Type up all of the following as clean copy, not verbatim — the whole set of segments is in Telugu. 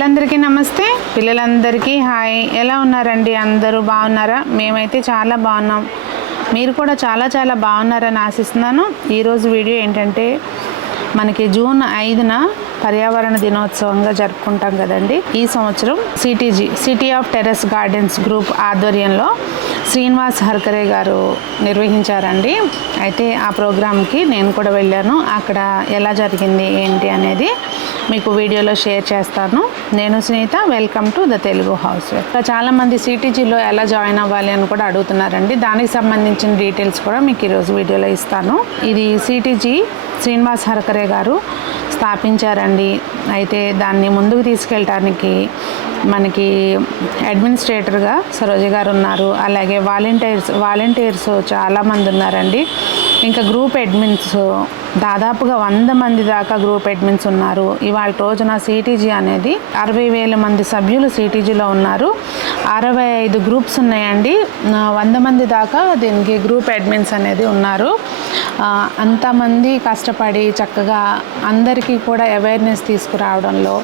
పిల్లలందరికీ నమస్తే. పిల్లలందరికీ హాయ్. ఎలా ఉన్నారండి? అందరూ బాగున్నారా? మేమైతే చాలా బాగున్నాం. మీరు కూడా చాలా బాగున్నారని ఆశిస్తున్నాను. ఈరోజు వీడియో ఏంటంటే, మనకి జూన్ 5న పర్యావరణ దినోత్సవంగా జరుపుకుంటాం కదండి. ఈ సంవత్సరం city of terrace gardens group ఆధ్వర్యంలో శ్రీనివాస్ హర్కరే గారు నిర్వహించారండి. అయితే ఆ ప్రోగ్రామ్కి నేను కూడా వెళ్ళాను. అక్కడ ఎలా జరిగింది ఏంటి అనేది మీకు వీడియోలో షేర్ చేస్తాను. నేను Sunitha. Welcome to the Telugu house. ఇంకా చాలామంది సిటీజీలో ఎలా జాయిన్ అవ్వాలి అని కూడా అడుగుతున్నారండి. దానికి సంబంధించిన డీటెయిల్స్ కూడా మీకు ఈరోజు వీడియోలో ఇస్తాను. ఇది సిటీజీ శ్రీనివాస్ హర్కరే గారు స్థాపించారండి. అయితే దాన్ని ముందుకు తీసుకెళ్ళటానికి మనకి అడ్మినిస్ట్రేటర్గా సరోజ గారు ఉన్నారు. అలాగే వాలంటీర్స్ చాలామంది ఉన్నారండి. ఇంకా గ్రూప్ అడ్మిన్స్ దాదాపుగా 100 మంది దాకా గ్రూప్ అడ్మిన్స్ ఉన్నారు. ఇవాళ రోజున సిటీజీ అనేది 60,000 మంది సభ్యులు సిటీజీలో ఉన్నారు. 65 గ్రూప్స్ ఉన్నాయండి. 100 మంది దాకా దీనికి గ్రూప్ అడ్మిన్స్ అనేది ఉన్నారు. అంతమంది కష్టపడి చక్కగా అందరికీ కూడా అవేర్నెస్ తీసుకురావడంలో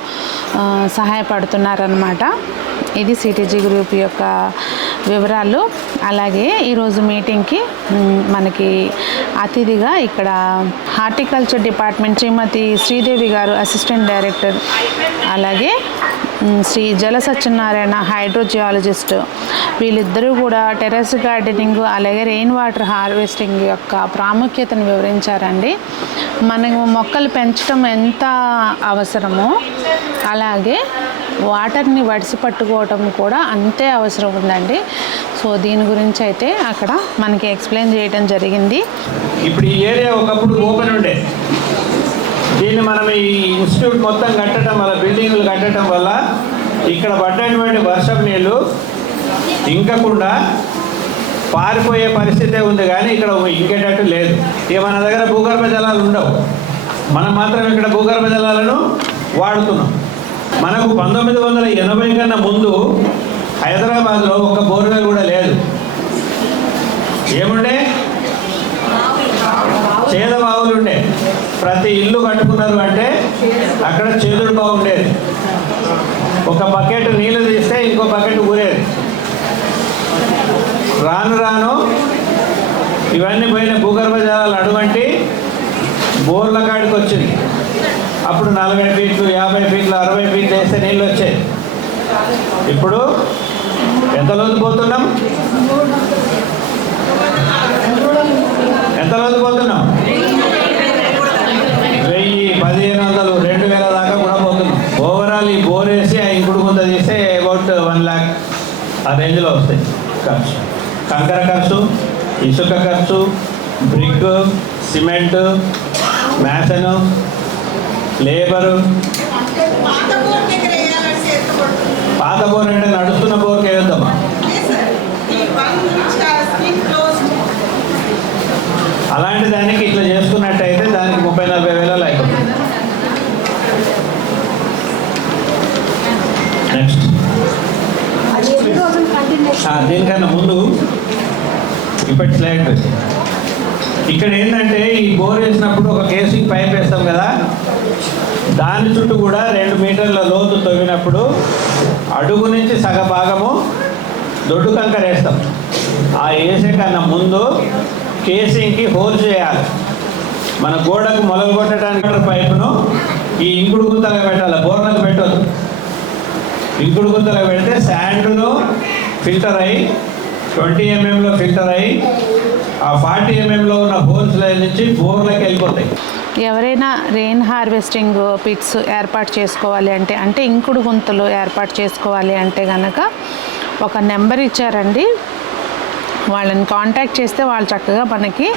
సహాయపడుతున్నారన్నమాట. ఇది సిటీజీ గ్రూప్ యొక్క వివరాలు. అలాగే ఈరోజు మీటింగ్కి మనకి అతిథిగా ఇక్కడ హార్టికల్చర్ డిపార్ట్మెంట్ శ్రీమతి శ్రీదేవి గారు అసిస్టెంట్ డైరెక్టర్, అలాగే శ్రీ జల సత్యనారాయణ హైడ్రోజియాలజిస్ట్, వీళ్ళిద్దరూ కూడా టెర్రస్ గార్డెనింగ్ అలాగే రెయిన్ వాటర్ హార్వెస్టింగ్ యొక్క ప్రాముఖ్యతను వివరించారండి. మనము మొక్కలు పెంచడం ఎంత అవసరమో అలాగే వాటర్ని వడిసి పట్టుకోవటం కూడా అంతే అవసరం ఉందండి. సో దీని గురించి అయితే అక్కడ మనకి ఎక్స్ప్లెయిన్ చేయడం జరిగింది. ఇప్పుడు ఈ ఏరియా ఒకప్పుడు ఓపెన్ ఉండే, దీన్ని మనం ఈ ఇన్స్టిట్యూట్ మొత్తం కట్టడం వల్ల, బిల్డింగ్లు కట్టడం వల్ల ఇక్కడ పడ్డటువంటి వర్షం నీళ్ళు ఇంకకుండా పారిపోయే పరిస్థితే ఉంది. కానీ ఇక్కడ ఇంకేటట్టు లేదు. ఇక మన దగ్గర భూగర్భ జలాలు ఉండవు. మనం మాత్రం ఇక్కడ భూగర్భ జలాలను వాడుతున్నాం. మనకు 1980 కన్నా ముందు హైదరాబాద్లో ఒక బోర్వెల్ కూడా లేదు. ఏముండే? చేద బావులు ఉండే. ప్రతి ఇల్లు కట్టుకున్నారు అంటే అక్కడ చేదుడు బావు ఉండేది. ఒక బకెట్ నీళ్లు తీస్తే ఇంకో బకెట్ ఊరేది. రాను రాను ఇవన్నీ పోయిన భూగర్భ జలాలు అడువంటి బోర్ల కాడికి వచ్చింది. అప్పుడు 40 ఫీట్లు 50 ఫీట్లు 60 ఫీట్లు వేస్తే నీళ్ళు వచ్చాయి. ఇప్పుడు ఎంత లోతు పోతున్నాం? ఎంత లోతు పోతున్నాం? 1000, 1500, 2000 దాకా కూడా పోతున్నాం. ఓవరాల్ ఈ బోర్ వేసి ఆ ఇంకుడు ముంద తీస్తే అబౌట్ 1 lakh ఆ రేంజ్లో వస్తాయి ఖర్చు. కంకర ఖర్చు, ఇసుక ఖర్చు, బ్రిక్, సిమెంట్, మ్యాసను, లేబరు. పాత బోర్ అంటే నడుస్తున్న బోర్కి వేద్దామా? అలాంటి దానికి ఇట్లా చేసుకున్నట్టయితే దానికి 30-40 వేలు అయిపోతుంది. నెక్స్ట్ దీనికన్నా ముందు ఇప్పటి స్లైడ్. ఇక్కడ ఏంటంటే ఈ బోర్ వేసినప్పుడు ఒక కేసింగ్ పైప్ వేస్తాం కదా, దాని చుట్టూ కూడా 2 మీటర్ల లోతు తవ్వినప్పుడు అడుగు నుంచి సగ భాగము దొడ్డు కంకర వేస్తాం. ఆ వేసే కన్నా ముందు కేసింగ్కి హోల్ చేయాలి. మన గోడకు మొదలు కొట్టడానికి పైపును ఈ ఇంకుడు గుంతగా పెట్టాలి. బోర్లకు పెట్టొద్దు. ఇంకుడు గుంతగా పెడితే శాండ్ను ఫిల్టర్ అయ్యి 20 mm ఫిల్టర్ అయ్యి ఆ 40 mm ఉన్న హోల్స్ నుంచి బోర్లకు వెళ్ళిపోతాయి. ఎవరైనా రెయిన్ హార్వెస్టింగ్ పిట్స్ ఏర్పాటు చేసుకోవాలి అంటే ఇంకుడు గుంతలు ఏర్పాటు చేసుకోవాలి అంటే కనుక ఒక నెంబర్ ఇచ్చారండి. వాళ్ళని కాంటాక్ట్ చేస్తే వాళ్ళు చక్కగా మనకి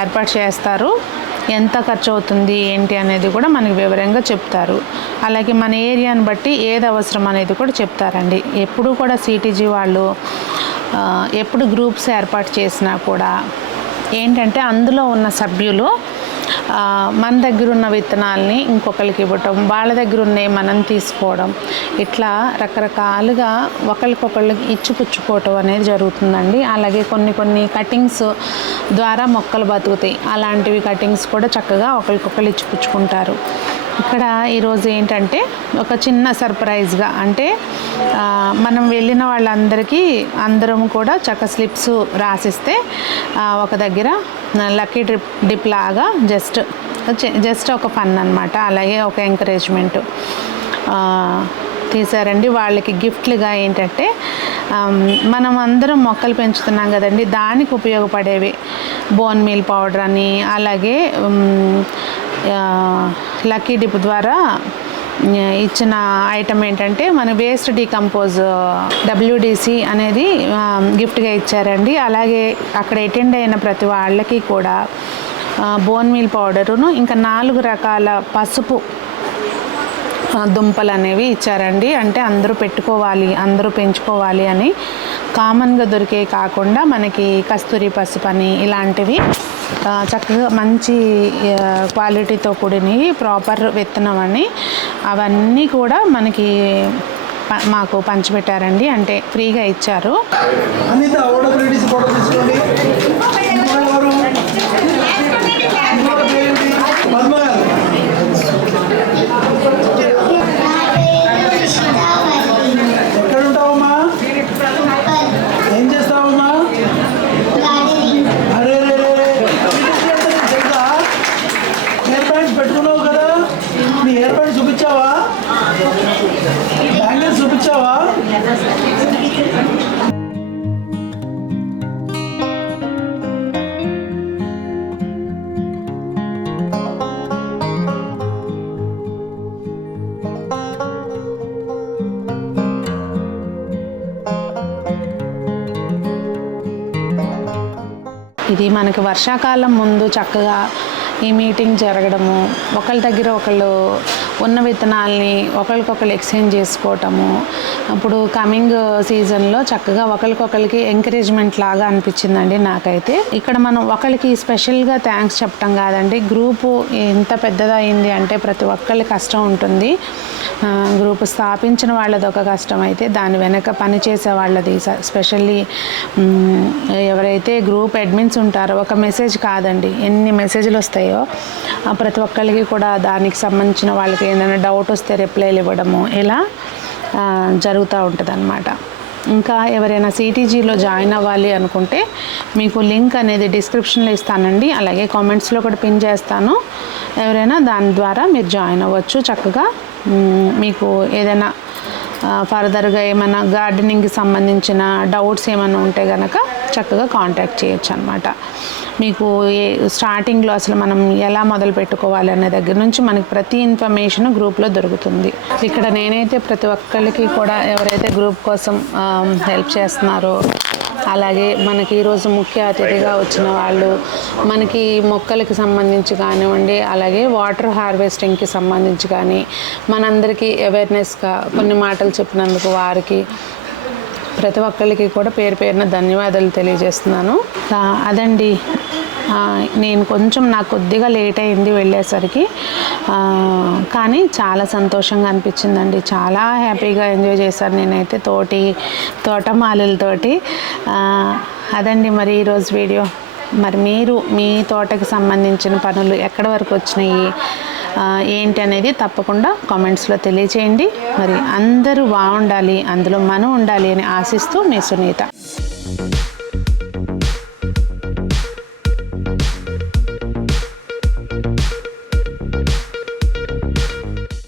ఏర్పాటు చేస్తారు. ఎంత ఖర్చు అవుతుంది ఏంటి అనేది కూడా మనకి వివరంగా చెప్తారు. అలాగే మన ఏరియాని బట్టి ఏది అవసరం అనేది కూడా చెప్తారండి. ఎప్పుడు కూడా సిటీజీ వాళ్ళు ఎప్పుడు గ్రూప్స్ ఏర్పాటు చేసినా కూడా ఏంటంటే అందులో ఉన్న సభ్యులు మన దగ్గర ఉన్న విత్తనాలని ఇంకొకరికి ఇవ్వటం, వాళ్ళ దగ్గర ఉన్నవి మనం తీసుకోవడం, ఇట్లా రకరకాలుగా ఒకరికొకళ్ళకి ఇచ్చిపుచ్చుకోవటం అనేది జరుగుతుందండి. అలాగే కొన్ని కటింగ్స్ ద్వారా మొక్కలు బతుకుతాయి. అలాంటివి కటింగ్స్ కూడా చక్కగా ఒకరికొకళ్ళు ఇచ్చిపుచ్చుకుంటారు. ఇక్కడ ఈరోజు ఏంటంటే ఒక చిన్న సర్ప్రైజ్గా, అంటే మనం వెళ్ళిన వాళ్ళందరికీ అందరం కూడా చక్క స్లిప్స్ రాసిస్తే ఒక దగ్గర లక్కీ డిప్ లాగా జస్ట్ ఒక ఫన్ అనమాట, అలాగే ఒక ఎంకరేజ్మెంట్ తీశారండి. వాళ్ళకి గిఫ్ట్లుగా ఏంటంటే మనం అందరం మొక్కలు పెంచుతున్నాం కదండి, దానికి ఉపయోగపడేవి బోన్ మీల్ పౌడర్ అని, అలాగే లక్కీ డిప్ ద్వారా ఇచ్చిన ఐటమ్ ఏంటంటే మన వేస్ట్ డీకంపోజ్ WDC అనేది గిఫ్ట్గా ఇచ్చారండి. అలాగే అక్కడ అటెండ్ అయిన ప్రతి వాళ్ళకి కూడా బోన్ మీల్ పౌడరును ఇంకా 4 రకాల పసుపు దుంపలు అనేవి ఇచ్చారండి. అంటే అందరూ పెట్టుకోవాలి, అందరూ పెంచుకోవాలి అని, కామన్గా దొరికే కాకుండా మనకి కస్తూరి పసుపు అని ఇలాంటివి చక్కగా మంచి క్వాలిటీతో కూడినవి, ప్రాపర్ విత్తనం అని అవన్నీ కూడా మాకు పంచిపెట్టారండి, అంటే ఫ్రీగా ఇచ్చారు. ఎక్కడుంటావమ్మా? ఏం చేస్తావమ్మా? అరే హెయిర్ బ్యాండ్స్ పెట్టుకున్నావు కదా, నీ హెయిర్ బ్యాండ్ చూపించావా? బ్యాంగిల్స్ చూపించావా? ఇది మనకి వర్షాకాలం ముందు చక్కగా ఈ మీటింగ్ జరగడము, ఒకళ్ళ దగ్గర ఒకళ్ళు ఉన్న విత్తనాల్ని ఒకరికొకరు ఎక్స్చేంజ్ చేసుకోవటము, అప్పుడు కమింగ్ సీజన్లో చక్కగా ఒకరికొకరికి ఎంకరేజ్మెంట్ లాగా అనిపించిందండి నాకైతే. ఇక్కడ మనం ఒకరికి స్పెషల్గా థ్యాంక్స్ చెప్పడం కాదండి, గ్రూపు ఎంత పెద్దదైంది అంటే ప్రతి ఒక్కళ్ళ కష్టం ఉంటుంది. గ్రూప్ స్థాపించిన వాళ్ళది ఒక కష్టం అయితే దాని వెనక పనిచేసే వాళ్ళది, స్పెషల్లీ ఎవరైతే గ్రూప్ అడ్మిన్స్ ఉంటారో ఒక మెసేజ్ కాదండి, ఎన్ని మెసేజ్లు వస్తాయో ప్రతి ఒక్కరికి కూడా దానికి సంబంధించిన వాళ్ళకి ఏదైనా డౌట్ వస్తే రిప్లైలు ఇవ్వడము ఇలా జరుగుతూ ఉంటుంది అన్నమాట. ఇంకా ఎవరైనా CTGలో జాయిన్ అవ్వాలి అనుకుంటే మీకు లింక్ అనేది డిస్క్రిప్షన్లో ఇస్తానండి, అలాగే కామెంట్స్లో కూడా పిన్ చేస్తాను. ఎవరైనా దాని ద్వారా మీరు జాయిన్ అవ్వచ్చు. చక్కగా మీకు ఏదైనా ఫర్దర్గా ఏమైనా గార్డెనింగ్కి సంబంధించిన డౌట్స్ ఏమైనా ఉంటే కనుక చక్కగా కాంటాక్ట్ చేయొచ్చు అనమాట. మీకు స్టార్టింగ్లో అసలు మనం ఎలా మొదలు పెట్టుకోవాలి అనే దగ్గర నుంచి మనకి ప్రతి ఇన్ఫర్మేషన్ గ్రూప్లో దొరుకుతుంది. ఇక్కడ నేనైతే ప్రతి ఒక్కరికి కూడా ఎవరైతే గ్రూప్ కోసం హెల్ప్ చేస్తున్నారో, అలాగే మనకి ఈరోజు ముఖ్య అతిథిగా వచ్చిన వాళ్ళు మనకి మొక్కలకి సంబంధించి కానివ్వండి, అలాగే వాటర్ హార్వెస్టింగ్కి సంబంధించి కానీ మనందరికీ అవేర్నెస్గా కొన్ని మాటలు చెప్పినందుకు వారికి ప్రతి ఒక్కరికి కూడా పేరు పేరున ధన్యవాదాలు తెలియజేస్తున్నాను. అదండి, నేను నాకు కొద్దిగా లేట్ అయింది వెళ్ళేసరికి, కానీ చాలా సంతోషంగా అనిపించిందండి. చాలా హ్యాపీగా ఎంజాయ్ చేశాను నేనైతే తోటమాలులతోటి. అదండి మరి ఈరోజు వీడియో. మరి మీరు మీ తోటకి సంబంధించిన పనులు ఎక్కడి వరకు వచ్చినాయి ఏంటి అనేది తప్పకుండా కామెంట్స్లో తెలియచేయండి. మరి అందరూ బాగుండాలి, అందులో మనం ఉండాలి అని ఆశిస్తూ మీ సునీత.